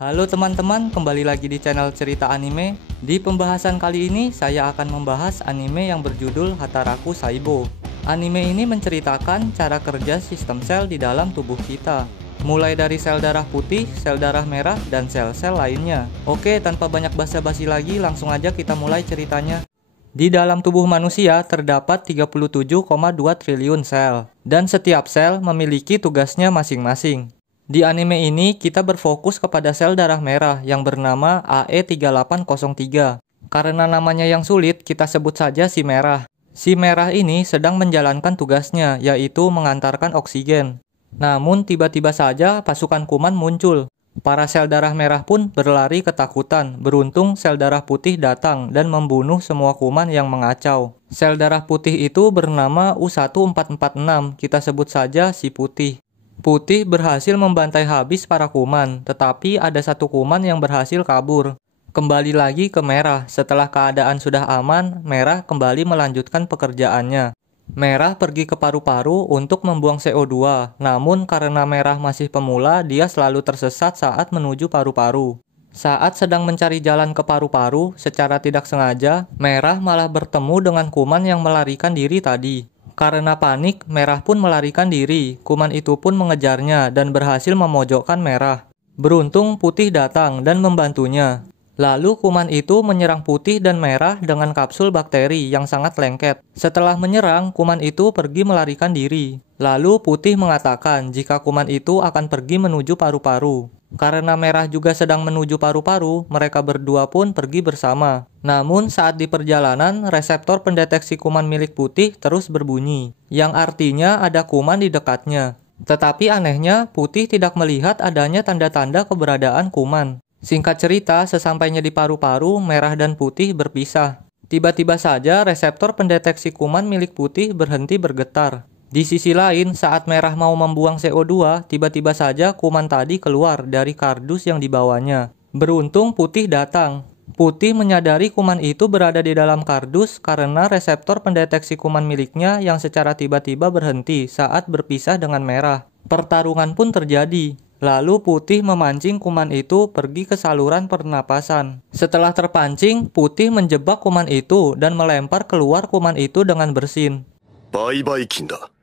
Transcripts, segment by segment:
Halo teman-teman, kembali lagi di channel Cerita Anime. Di pembahasan kali ini, saya akan membahas anime yang berjudul Hataraku Saibo. Anime ini menceritakan cara kerja sistem sel di dalam tubuh kita, mulai dari sel darah putih, sel darah merah, dan sel-sel lainnya. Oke, tanpa banyak basa-basi lagi, langsung aja kita mulai ceritanya. Di dalam tubuh manusia terdapat 37,2 triliun sel, dan setiap sel memiliki tugasnya masing-masing. Di anime ini, kita berfokus kepada sel darah merah yang bernama AE3803. Karena namanya yang sulit, kita sebut saja si merah. Si merah ini sedang menjalankan tugasnya, yaitu mengantarkan oksigen. Namun, tiba-tiba saja pasukan kuman muncul. Para sel darah merah pun berlari ketakutan. Beruntung sel darah putih datang dan membunuh semua kuman yang mengacau. Sel darah putih itu bernama U1446, kita sebut saja si putih. Putih berhasil membantai habis para kuman, tetapi ada satu kuman yang berhasil kabur. Kembali lagi ke merah, setelah keadaan sudah aman, merah kembali melanjutkan pekerjaannya. Merah pergi ke paru-paru untuk membuang CO2, namun karena merah masih pemula, dia selalu tersesat saat menuju paru-paru. Saat sedang mencari jalan ke paru-paru, secara tidak sengaja, merah malah bertemu dengan kuman yang melarikan diri tadi. Karena panik, merah pun melarikan diri. Kuman itu pun mengejarnya dan berhasil memojokkan merah. Beruntung putih datang dan membantunya. Lalu kuman itu menyerang putih dan merah dengan kapsul bakteri yang sangat lengket. Setelah menyerang, kuman itu pergi melarikan diri. Lalu putih mengatakan jika kuman itu akan pergi menuju paru-paru. Karena merah juga sedang menuju paru-paru, mereka berdua pun pergi bersama. Namun saat di perjalanan, reseptor pendeteksi kuman milik putih terus berbunyi, yang artinya ada kuman di dekatnya. Tetapi anehnya, putih tidak melihat adanya tanda-tanda keberadaan kuman. Singkat cerita, sesampainya di paru-paru, merah dan putih berpisah. Tiba-tiba saja reseptor pendeteksi kuman milik putih berhenti bergetar. Di sisi lain, saat merah mau membuang CO2, tiba-tiba saja kuman tadi keluar dari kardus yang dibawanya. Beruntung putih datang. Putih menyadari kuman itu berada di dalam kardus karena reseptor pendeteksi kuman miliknya yang secara tiba-tiba berhenti saat berpisah dengan merah. Pertarungan pun terjadi. Lalu putih memancing kuman itu pergi ke saluran pernapasan. Setelah terpancing, putih menjebak kuman itu dan melempar keluar kuman itu dengan bersin. Bye-bye Kinda.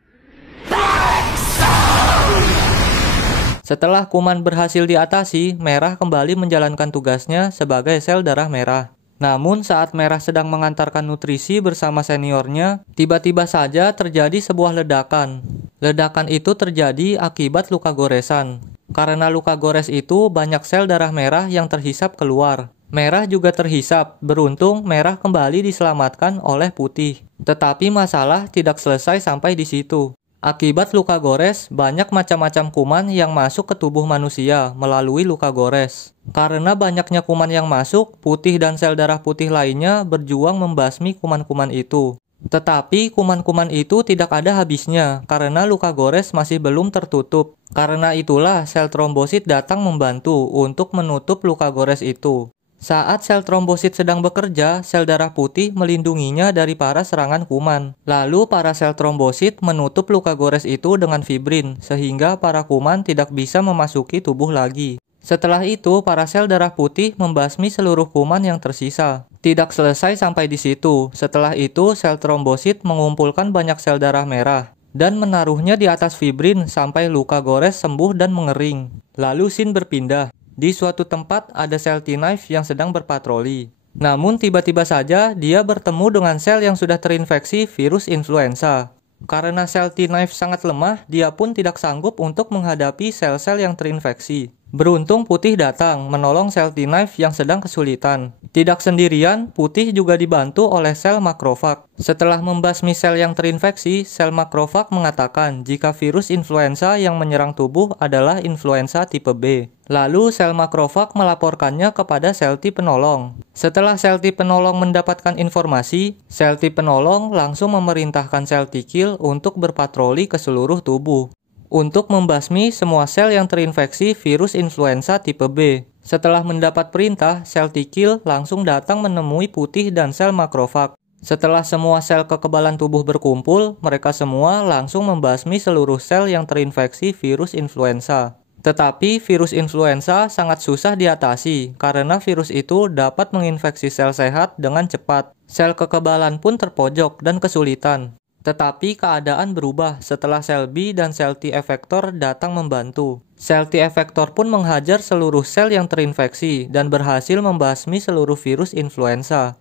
Setelah kuman berhasil diatasi, merah kembali menjalankan tugasnya sebagai sel darah merah. Namun saat merah sedang mengantarkan nutrisi bersama seniornya, tiba-tiba saja terjadi sebuah ledakan. Ledakan itu terjadi akibat luka goresan. Karena luka gores itu, banyak sel darah merah yang terhisap keluar. Merah juga terhisap, beruntung merah kembali diselamatkan oleh putih. Tetapi masalah tidak selesai sampai di situ. Akibat luka gores, banyak macam-macam kuman yang masuk ke tubuh manusia melalui luka gores. Karena banyaknya kuman yang masuk, putih dan sel darah putih lainnya berjuang membasmi kuman-kuman itu. Tetapi kuman-kuman itu tidak ada habisnya karena luka gores masih belum tertutup. Karena itulah sel trombosit datang membantu untuk menutup luka gores itu. Saat sel trombosit sedang bekerja, sel darah putih melindunginya dari para serangan kuman. Lalu para sel trombosit menutup luka gores itu dengan fibrin, sehingga para kuman tidak bisa memasuki tubuh lagi. Setelah itu, para sel darah putih membasmi seluruh kuman yang tersisa. Tidak selesai sampai di situ. Setelah itu, sel trombosit mengumpulkan banyak sel darah merah dan menaruhnya di atas fibrin sampai luka gores sembuh dan mengering. Lalu scene berpindah. Di suatu tempat ada sel T-Knife yang sedang berpatroli. Namun tiba-tiba saja dia bertemu dengan sel yang sudah terinfeksi virus influenza. Karena sel T-Knife sangat lemah, dia pun tidak sanggup untuk menghadapi sel-sel yang terinfeksi. Beruntung putih datang menolong sel T-Knife yang sedang kesulitan. Tidak sendirian, putih juga dibantu oleh sel makrofag. Setelah membasmi sel yang terinfeksi, sel makrofag mengatakan jika virus influenza yang menyerang tubuh adalah influenza tipe B. Lalu sel makrofag melaporkannya kepada sel T penolong. Setelah sel T penolong mendapatkan informasi, sel T penolong langsung memerintahkan sel T kill untuk berpatroli ke seluruh tubuh untuk membasmi semua sel yang terinfeksi virus influenza tipe B. Setelah mendapat perintah, sel T kill langsung datang menemui putih dan sel makrofag. Setelah semua sel kekebalan tubuh berkumpul, mereka semua langsung membasmi seluruh sel yang terinfeksi virus influenza. Tetapi virus influenza sangat susah diatasi karena virus itu dapat menginfeksi sel sehat dengan cepat. Sel kekebalan pun terpojok dan kesulitan. Tetapi keadaan berubah setelah sel B dan sel T efektor datang membantu. Sel T efektor pun menghajar seluruh sel yang terinfeksi dan berhasil membasmi seluruh virus influenza.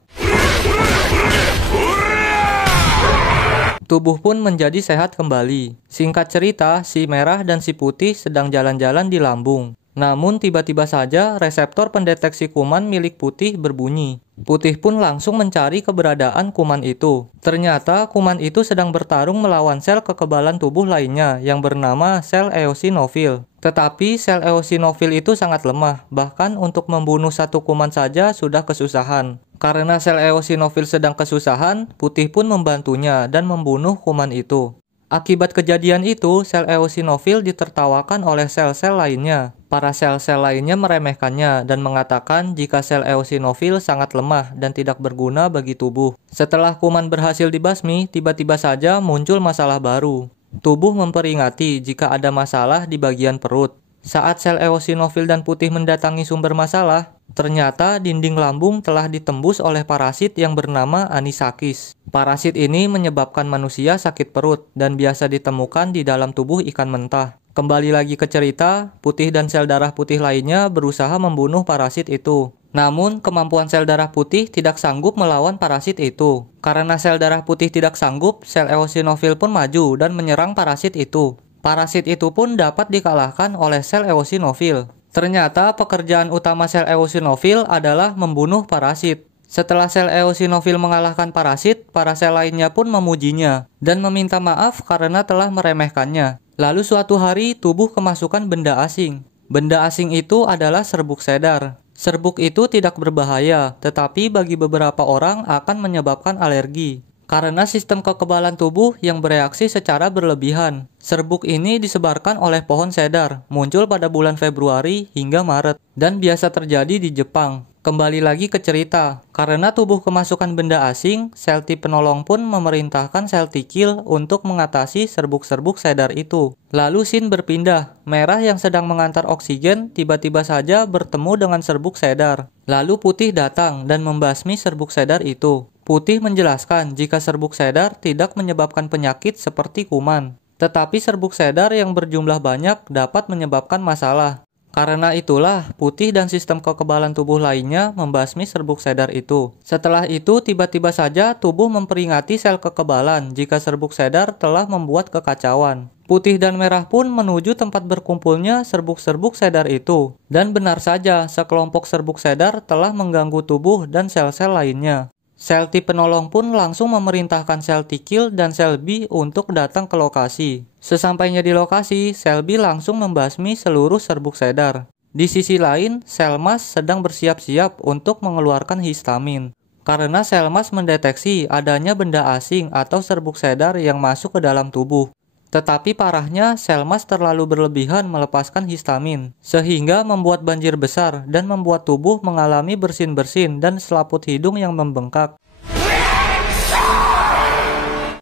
Tubuh pun menjadi sehat kembali. Singkat cerita, si merah dan si putih sedang jalan-jalan di lambung. Namun tiba-tiba saja reseptor pendeteksi kuman milik putih berbunyi. Putih pun langsung mencari keberadaan kuman itu. Ternyata kuman itu sedang bertarung melawan sel kekebalan tubuh lainnya yang bernama sel eosinofil. Tetapi sel eosinofil itu sangat lemah, bahkan untuk membunuh satu kuman saja sudah kesusahan. Karena sel eosinofil sedang kesusahan, putih pun membantunya dan membunuh kuman itu. Akibat kejadian itu, sel eosinofil ditertawakan oleh sel-sel lainnya. Para sel-sel lainnya meremehkannya dan mengatakan jika sel eosinofil sangat lemah dan tidak berguna bagi tubuh. Setelah kuman berhasil dibasmi, tiba-tiba saja muncul masalah baru. Tubuh memperingati jika ada masalah di bagian perut. Saat sel eosinofil dan putih mendatangi sumber masalah, ternyata dinding lambung telah ditembus oleh parasit yang bernama anisakis. Parasit ini menyebabkan manusia sakit perut dan biasa ditemukan di dalam tubuh ikan mentah. Kembali lagi ke cerita, putih dan sel darah putih lainnya berusaha membunuh parasit itu. Namun, kemampuan sel darah putih tidak sanggup melawan parasit itu. Karena sel darah putih tidak sanggup, sel eosinofil pun maju dan menyerang parasit itu. Parasit itu pun dapat dikalahkan oleh sel eosinofil. Ternyata pekerjaan utama sel eosinofil adalah membunuh parasit. Setelah sel eosinofil mengalahkan parasit, para sel lainnya pun memujinya dan meminta maaf karena telah meremehkannya. Lalu suatu hari tubuh kemasukan benda asing. Benda asing itu adalah serbuk sedar. Serbuk itu tidak berbahaya, tetapi bagi beberapa orang akan menyebabkan alergi. Karena sistem kekebalan tubuh yang bereaksi secara berlebihan. Serbuk ini disebarkan oleh pohon sedar, muncul pada bulan Februari hingga Maret, dan biasa terjadi di Jepang. Kembali lagi ke cerita, karena tubuh kemasukan benda asing, sel T penolong pun memerintahkan sel T kill untuk mengatasi serbuk-serbuk sedar itu. Lalu scene berpindah, merah yang sedang mengantar oksigen tiba-tiba saja bertemu dengan serbuk sedar. Lalu putih datang dan membasmi serbuk sedar itu. Putih menjelaskan jika serbuk sedar tidak menyebabkan penyakit seperti kuman. Tetapi serbuk sedar yang berjumlah banyak dapat menyebabkan masalah. Karena itulah, putih dan sistem kekebalan tubuh lainnya membasmi serbuk sedar itu. Setelah itu, tiba-tiba saja tubuh memperingati sel kekebalan jika serbuk sedar telah membuat kekacauan. Putih dan merah pun menuju tempat berkumpulnya serbuk-serbuk sedar itu. Dan benar saja, sekelompok serbuk sedar telah mengganggu tubuh dan sel-sel lainnya. Sel T penolong pun langsung memerintahkan sel T kill dan sel B untuk datang ke lokasi. Sesampainya di lokasi, sel B langsung membasmi seluruh serbuk sedar. Di sisi lain, sel mast sedang bersiap-siap untuk mengeluarkan histamin. Karena sel mast mendeteksi adanya benda asing atau serbuk sedar yang masuk ke dalam tubuh. Tetapi parahnya, sel mast terlalu berlebihan melepaskan histamin, sehingga membuat banjir besar dan membuat tubuh mengalami bersin-bersin dan selaput hidung yang membengkak.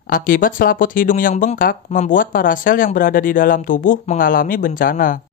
Akibat selaput hidung yang bengkak, membuat para sel yang berada di dalam tubuh mengalami bencana.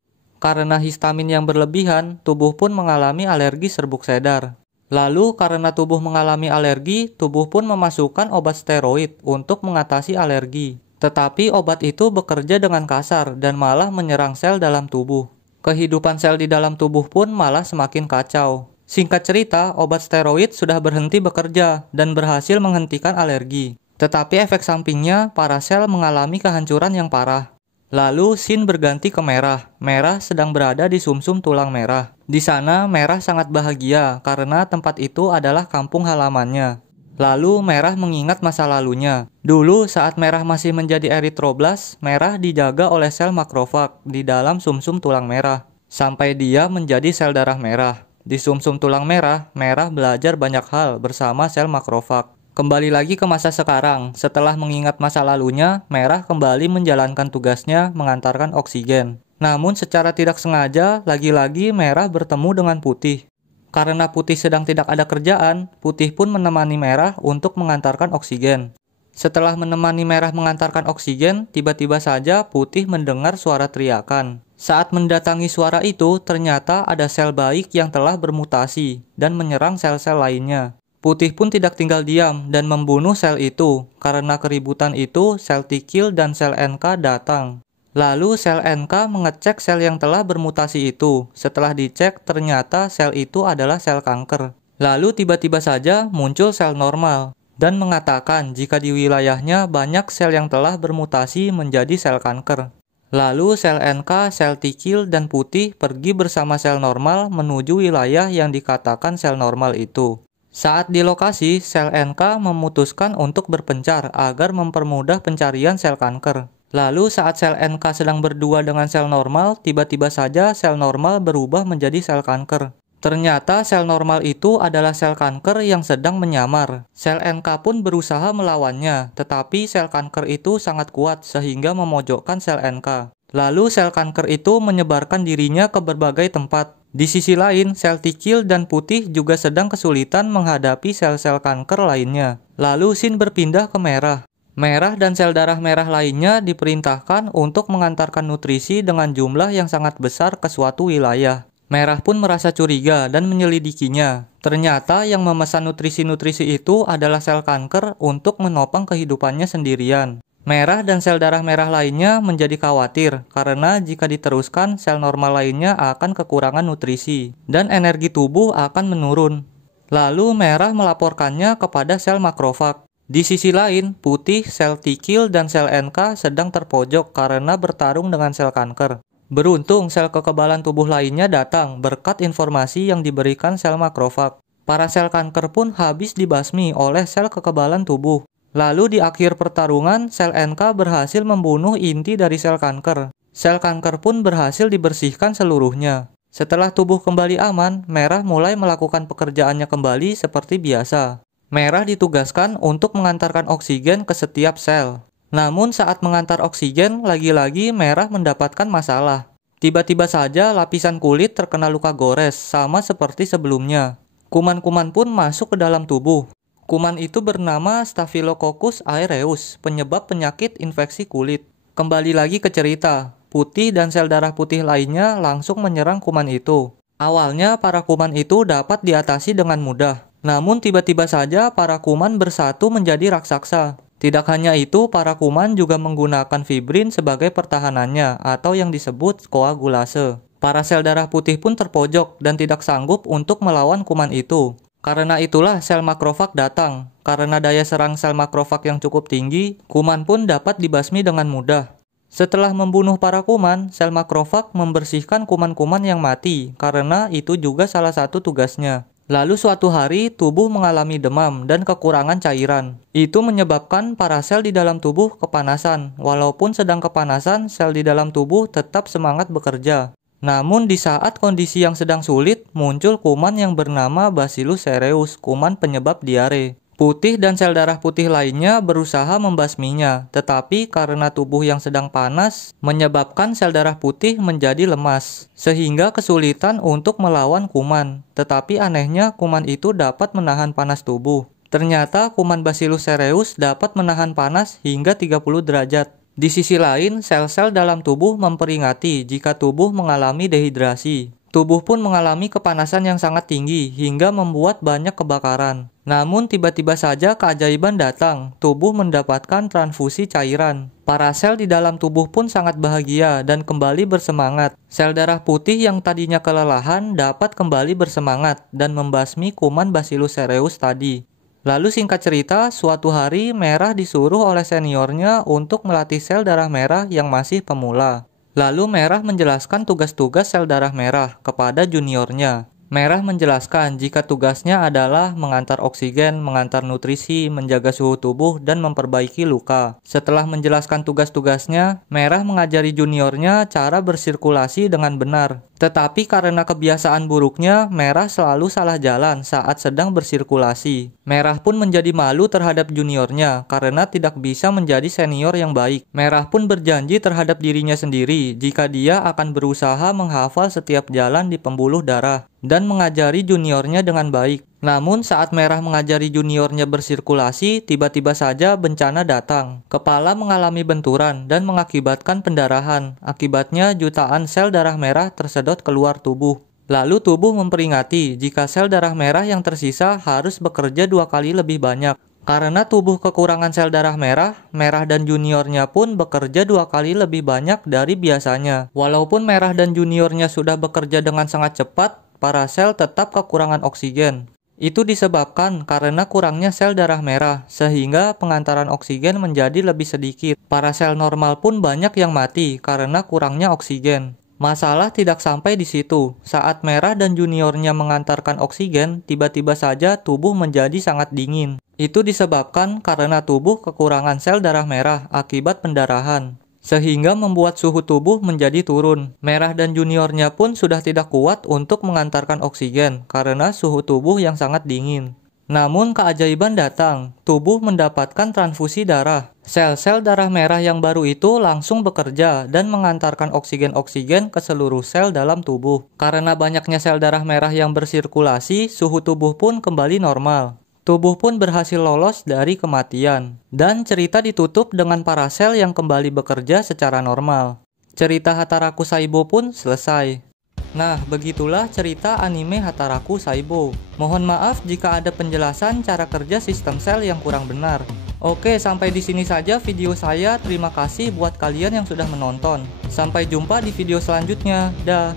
Karena histamin yang berlebihan, tubuh pun mengalami alergi serbuk sedar. Lalu, karena tubuh mengalami alergi, tubuh pun memasukkan obat steroid untuk mengatasi alergi. Tetapi obat itu bekerja dengan kasar dan malah menyerang sel dalam tubuh. Kehidupan sel di dalam tubuh pun malah semakin kacau. Singkat cerita, obat steroid sudah berhenti bekerja dan berhasil menghentikan alergi. Tetapi efek sampingnya, para sel mengalami kehancuran yang parah. Lalu, scene berganti ke merah. Merah sedang berada di sumsum tulang merah. Di sana, merah sangat bahagia karena tempat itu adalah kampung halamannya. Lalu merah mengingat masa lalunya. Dulu saat merah masih menjadi eritroblas, merah dijaga oleh sel makrofag di dalam sumsum tulang merah. Sampai dia menjadi sel darah merah. Di sumsum tulang merah, merah belajar banyak hal bersama sel makrofag. Kembali lagi ke masa sekarang, setelah mengingat masa lalunya, merah kembali menjalankan tugasnya mengantarkan oksigen. Namun secara tidak sengaja, lagi-lagi merah bertemu dengan putih. Karena putih sedang tidak ada kerjaan, putih pun menemani merah untuk mengantarkan oksigen. Setelah menemani merah mengantarkan oksigen, tiba-tiba saja putih mendengar suara teriakan. Saat mendatangi suara itu, ternyata ada sel baik yang telah bermutasi dan menyerang sel-sel lainnya. Putih pun tidak tinggal diam dan membunuh sel itu. Karena keributan itu, sel T-kill dan sel NK datang. Lalu sel NK mengecek sel yang telah bermutasi itu. Setelah dicek, ternyata sel itu adalah sel kanker. Lalu tiba-tiba saja muncul sel normal dan mengatakan jika di wilayahnya banyak sel yang telah bermutasi menjadi sel kanker. Lalu sel NK, sel T-kill, dan putih pergi bersama sel normal menuju wilayah yang dikatakan sel normal itu. Saat di lokasi, sel NK memutuskan untuk berpencar agar mempermudah pencarian sel kanker. Lalu saat sel NK sedang berdua dengan sel normal, tiba-tiba saja sel normal berubah menjadi sel kanker. Ternyata sel normal itu adalah sel kanker yang sedang menyamar. Sel NK pun berusaha melawannya, tetapi sel kanker itu sangat kuat sehingga memojokkan sel NK. Lalu sel kanker itu menyebarkan dirinya ke berbagai tempat. Di sisi lain, sel T-kill dan putih juga sedang kesulitan menghadapi sel-sel kanker lainnya. Lalu scene berpindah ke merah. Merah dan sel darah merah lainnya diperintahkan untuk mengantarkan nutrisi dengan jumlah yang sangat besar ke suatu wilayah. Merah pun merasa curiga dan menyelidikinya. Ternyata yang memesan nutrisi-nutrisi itu adalah sel kanker untuk menopang kehidupannya sendirian. Merah dan sel darah merah lainnya menjadi khawatir karena jika diteruskan sel normal lainnya akan kekurangan nutrisi dan energi tubuh akan menurun. Lalu merah melaporkannya kepada sel makrofag. Di sisi lain, putih, sel T-kill, dan sel NK sedang terpojok karena bertarung dengan sel kanker. Beruntung sel kekebalan tubuh lainnya datang berkat informasi yang diberikan sel makrofag. Para sel kanker pun habis dibasmi oleh sel kekebalan tubuh. Lalu di akhir pertarungan, sel NK berhasil membunuh inti dari sel kanker. Sel kanker pun berhasil dibersihkan seluruhnya. Setelah tubuh kembali aman, merah mulai melakukan pekerjaannya kembali seperti biasa. Merah ditugaskan untuk mengantarkan oksigen ke setiap sel. Namun saat mengantar oksigen, lagi-lagi merah mendapatkan masalah. Tiba-tiba saja lapisan kulit terkena luka gores, sama seperti sebelumnya. Kuman-kuman pun masuk ke dalam tubuh. Kuman itu bernama Staphylococcus aureus, penyebab penyakit infeksi kulit. Kembali lagi ke cerita, putih dan sel darah putih lainnya langsung menyerang kuman itu. Awalnya para kuman itu dapat diatasi dengan mudah. Namun tiba-tiba saja para kuman bersatu menjadi raksasa. Tidak hanya itu, para kuman juga menggunakan fibrin sebagai pertahanannya atau yang disebut koagulase. Para sel darah putih pun terpojok dan tidak sanggup untuk melawan kuman itu. Karena itulah sel makrofag datang. Karena daya serang sel makrofag yang cukup tinggi, kuman pun dapat dibasmi dengan mudah. Setelah membunuh para kuman, sel makrofag membersihkan kuman-kuman yang mati karena itu juga salah satu tugasnya. Lalu suatu hari tubuh mengalami demam dan kekurangan cairan. Itu menyebabkan para sel di dalam tubuh kepanasan. Walaupun sedang kepanasan, sel di dalam tubuh tetap semangat bekerja. Namun di saat kondisi yang sedang sulit, muncul kuman yang bernama Bacillus cereus, kuman penyebab diare. Putih dan sel darah putih lainnya berusaha membasminya, tetapi karena tubuh yang sedang panas, menyebabkan sel darah putih menjadi lemas, sehingga kesulitan untuk melawan kuman. Tetapi anehnya kuman itu dapat menahan panas tubuh. Ternyata kuman Bacillus cereus dapat menahan panas hingga 30 derajat. Di sisi lain, sel-sel dalam tubuh memperingati jika tubuh mengalami dehidrasi. Tubuh pun mengalami kepanasan yang sangat tinggi hingga membuat banyak kebakaran. Namun tiba-tiba saja keajaiban datang, tubuh mendapatkan transfusi cairan. Para sel di dalam tubuh pun sangat bahagia dan kembali bersemangat. Sel darah putih yang tadinya kelelahan dapat kembali bersemangat dan membasmi kuman Bacillus cereus tadi. Lalu singkat cerita, suatu hari merah disuruh oleh seniornya untuk melatih sel darah merah yang masih pemula. Lalu merah menjelaskan tugas-tugas sel darah merah kepada juniornya. Merah menjelaskan jika tugasnya adalah mengantar oksigen, mengantar nutrisi, menjaga suhu tubuh, dan memperbaiki luka. Setelah menjelaskan tugas-tugasnya, Merah mengajari juniornya cara bersirkulasi dengan benar. Tetapi karena kebiasaan buruknya, Merah selalu salah jalan saat sedang bersirkulasi. Merah pun menjadi malu terhadap juniornya karena tidak bisa menjadi senior yang baik. Merah pun berjanji terhadap dirinya sendiri jika dia akan berusaha menghafal setiap jalan di pembuluh darah dan mengajari juniornya dengan baik. Namun saat Merah mengajari juniornya bersirkulasi, tiba-tiba saja bencana datang. Kepala mengalami benturan dan mengakibatkan pendarahan. Akibatnya jutaan sel darah merah tersedot keluar tubuh. Lalu tubuh memperingati jika sel darah merah yang tersisa harus bekerja 2 kali lebih banyak. Karena tubuh kekurangan sel darah merah, Merah dan juniornya pun bekerja 2 kali lebih banyak dari biasanya. Walaupun Merah dan juniornya sudah bekerja dengan sangat cepat, para sel tetap kekurangan oksigen. Itu disebabkan karena kurangnya sel darah merah, sehingga pengantaran oksigen menjadi lebih sedikit. Para sel normal pun banyak yang mati karena kurangnya oksigen. Masalah tidak sampai di situ. Saat Merah dan juniornya mengantarkan oksigen, tiba-tiba saja tubuh menjadi sangat dingin. Itu disebabkan karena tubuh kekurangan sel darah merah akibat pendarahan, sehingga membuat suhu tubuh menjadi turun. Merah dan juniornya pun sudah tidak kuat untuk mengantarkan oksigen karena suhu tubuh yang sangat dingin. Namun keajaiban datang, tubuh mendapatkan transfusi darah. Sel-sel darah merah yang baru itu langsung bekerja dan mengantarkan oksigen-oksigen ke seluruh sel dalam tubuh. Karena banyaknya sel darah merah yang bersirkulasi, suhu tubuh pun kembali normal. Tubuh pun berhasil lolos dari kematian. Dan cerita ditutup dengan para sel yang kembali bekerja secara normal. Cerita Hataraku Saibo pun selesai. Nah, begitulah cerita anime Hataraku Saibo. Mohon maaf jika ada penjelasan cara kerja sistem sel yang kurang benar. Oke, sampai di sini saja video saya. Terima kasih buat kalian yang sudah menonton. Sampai jumpa di video selanjutnya. Dah.